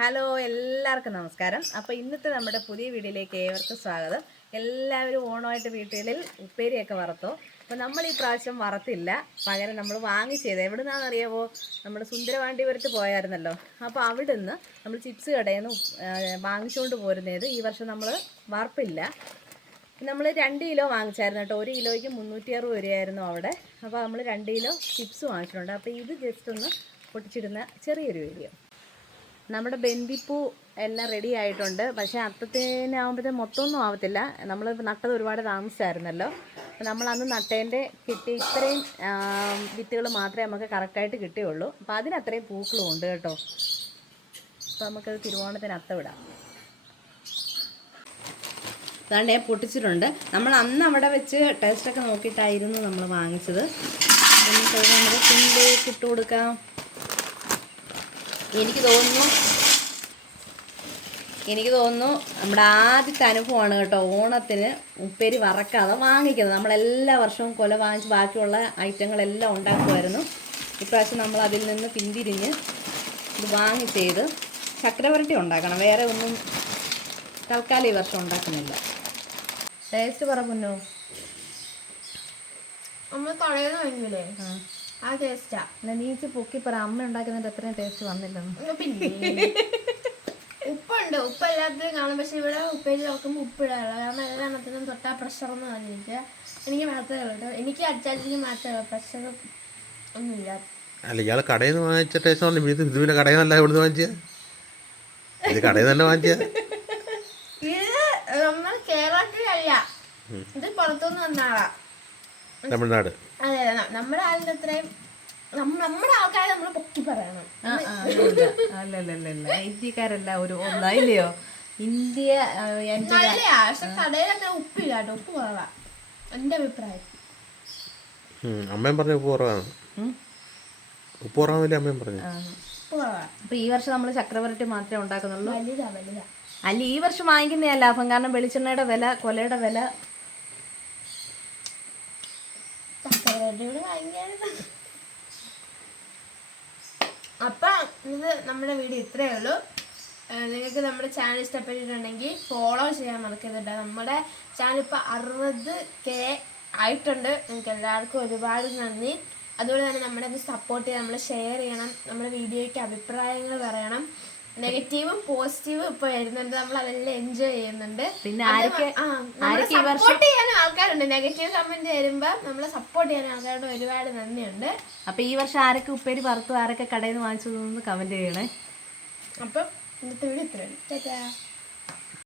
Hello എല്ലാവർക്കും നമസ്കാരം. അപ്പോൾ ഇന്നത്തെ നമ്മുടെ പുതിയ വീഡിയോയിലേക്ക് ഏവർക്കും സ്വാഗതം. എല്ലാവരും ഓണമായിട്ട് വീട്ടുകളിൽ ഉപ്പേരിയൊക്കെ വറുത്തോ? അപ്പോൾ നമ്മൾ ഈ പ്രാവശ്യം വറുത്തില്ല. പകരം നമ്മൾ വാങ്ങിച്ചത് എവിടെ നിന്നാണെന്നറിയാമോ നമ്മുടെ സുന്ദരവാണ്ടിപുരത്ത് പോയായിരുന്നല്ലോ. അപ്പോൾ അവിടുന്ന് നമ്മൾ ചിപ്സ് കടയിൽ നിന്ന് വാങ്ങിച്ചുകൊണ്ട് പോരുന്നത് ഈ വർഷം നമ്മൾ വറുപ്പില്ല. നമ്മൾ രണ്ട് കിലോ വാങ്ങിച്ചായിരുന്നു കേട്ടോ. ഒരു കിലോയ്ക്ക് മുന്നൂറ്റി അറുപത് രൂപയായിരുന്നു അവിടെ. അപ്പോൾ നമ്മൾ രണ്ട് കിലോ ചിപ്സ് വാങ്ങിച്ചിട്ടുണ്ട്. അപ്പോൾ ഇത് ജസ്റ്റ് ഒന്ന് പൊട്ടിച്ചിടുന്ന ചെറിയൊരു വീഡിയോ. നമ്മുടെ ബന്ദിപ്പൂ എല്ലാം റെഡി ആയിട്ടുണ്ട്. പക്ഷേ അത്തത്തിനാകുമ്പോഴത്തെ മൊത്തമൊന്നും ആവത്തില്ല. നമ്മൾ നട്ടത് ഒരുപാട് താമസിച്ചായിരുന്നല്ലോ. അപ്പോൾ നമ്മൾ അന്ന് നട്ടേന്റെ കിട്ടി ഇത്രയും വിത്തുകൾ മാത്രമേ നമുക്ക് കറക്റ്റായിട്ട് കിട്ടിയുള്ളൂ. അപ്പോൾ അതിനത്രയും പൂക്കളും ഉണ്ട് കേട്ടോ. അപ്പോൾ നമുക്കത് തിരുവോണത്തിന് അതാണ്ട് ഞാൻ പൊട്ടിച്ചിട്ടുണ്ട്. നമ്മൾ അന്ന് അവിടെ വെച്ച് ടേസ്റ്റൊക്കെ നോക്കിയിട്ടായിരുന്നു നമ്മൾ വാങ്ങിച്ചത്. നമുക്ക് നമുക്ക് കുണ്ടിലേക്ക് ഇട്ട് കൊടുക്കാം. എനിക്ക് തോന്നുന്നു എനിക്ക് തോന്നുന്നു നമ്മുടെ ആദ്യത്തെ അനുഭവമാണ് കേട്ടോ ഓണത്തിന് ഉപ്പേരി വറക്കാതെ വാങ്ങിക്കുന്നത്. നമ്മളെല്ലാ വർഷവും കൊല വാങ്ങിച്ച് ബാക്കിയുള്ള ഐറ്റങ്ങളെല്ലാം ഉണ്ടാക്കുമായിരുന്നു. ഇപ്രാവശ്യം നമ്മൾ അതിൽ നിന്ന് പിന്തിരിഞ്ഞ് ഇത് വാങ്ങി ചെയ്ത് ചക്രവരട്ടി ഉണ്ടാക്കണം. വേറെ ഒന്നും തൽക്കാലം ഈ വർഷം ഉണ്ടാക്കുന്നില്ല. ടേസ്റ്റ് പറ മുന്നോ നമ്മൾ വാങ്ങില്ലേ ആ ടേസ്റ്റാ അല്ല നീ ഇച്ചിരി പൊക്കി പറ. അമ്മ ഉണ്ടാക്കുന്നത് അത്രയും ടേസ്റ്റ് വന്നില്ലെന്ന്. ഉപ്പുണ്ട്. ഉപ്പ് എല്ലാത്തിലും കാണും. പക്ഷെ ഇവിടെ ഉപ്പേരി നോക്കുമ്പോൾ ഉപ്പിടാറില്ല കാരണം എല്ലാ എണ്ണത്തിനും തൊട്ടാ പ്രഷർ ഒന്നും പറഞ്ഞിരിക്കുക എനിക്ക് മാത്രമേ ഉള്ളൂ എനിക്ക് അച്ചാച്ചിക്ക് മാത്രമേ ഉള്ളൂ. പ്രഷർ ഒന്നുമില്ല. അല്ല ഇയാൾ കടയിൽ നിന്ന് വാങ്ങിച്ച ടേസ്റ്റ് പറഞ്ഞു ഇത് ഇത് പിന്നെ കടയിൽ നിന്നല്ല ഇവിടുന്ന് വാങ്ങിച്ചത് ഇത് കടയിൽ നിന്നല്ല വാങ്ങിച്ചത് ഇത് നമ്മൾ കേരളത്തിലല്ല. ഇത് പുറത്തുനിന്ന് വന്നാളാ തമിഴ്നാട്. അതെ നമ്മുടെ ആളിന്റെ അത്രയും നമ്മ- നമ്മുടെ ആൾക്കാരെ നമ്മൾ പൊക്കി പറയണം. അല്ലല്ലല്ല ഇന്ത്യക്കാരല്ല ഒരു ഒന്നായില്ലയോ? ഇന്ത്യ കടയിലൊക്കെ ഉപ്പില്ല കേട്ടോ ഉപ്പ് കുറവാ. എന്റെ അഭിപ്രായം. ഉം, അമ്മയും പറഞ്ഞ ഉപ്പ് കുറവാണ്. ഉപ്പ് കുറവാന്നില്ലേ അമ്മയും പറഞ്ഞു. അപ്പൊ ഈ വർഷം നമ്മൾ ചക്രവരട്ടി മാത്രമേ ഉണ്ടാക്കുന്നുള്ളൂ? അല്ല ഈ വർഷം വാങ്ങിക്കുന്ന ലാഭം കാരണം വെളിച്ചെണ്ണയുടെ വില കൊലയുടെ വില അപ്പൊ ഇത് നമ്മുടെ വീഡിയോ ഇത്രയേ ഉള്ളൂ. നിങ്ങൾക്ക് നമ്മുടെ ചാനൽ ഇഷ്ടപ്പെട്ടിട്ടുണ്ടെങ്കിൽ ഫോളോ ചെയ്യാൻ മറക്കരുത് നമ്മുടെ ചാനൽ ഇപ്പോൾ അറുപത് കെ ആയിട്ടുണ്ട്. നിങ്ങൾക്ക് എല്ലാവർക്കും ഒരുപാട് നന്ദി. അതുപോലെ തന്നെ നമ്മളെ സപ്പോർട്ട് ചെയ്യാൻ നമ്മൾ ഷെയർ ചെയ്യണം. നമ്മുടെ വീഡിയോയ്ക്ക് അഭിപ്രായങ്ങൾ പറയണം. നെഗറ്റീവും പോസിറ്റീവും ഇപ്പൊ വരുന്നുണ്ട്. നമ്മൾ അതെല്ലാം എൻജോയ് ചെയ്യുന്നുണ്ട്. പിന്നെ സപ്പോർട്ട് ചെയ്യാനും ആൾക്കാരുണ്ട്. നെഗറ്റീവ് കമന്റ് വരുമ്പോ നമ്മളെ സപ്പോർട്ട് ചെയ്യാൻ ആൾക്കാരോട് ഒരുപാട് നന്ദിയുണ്ട്. അപ്പൊ ഈ വർഷം ആരൊക്കെ ഉപ്പേരി പറത്തു ആരൊക്കെ കടയിൽ നിന്ന് വാങ്ങിച്ചു കമന്റ് ചെയ്യണേ. അപ്പം ഇന്നത്തെ വീഡിയോ ഇത്രയുണ്ട്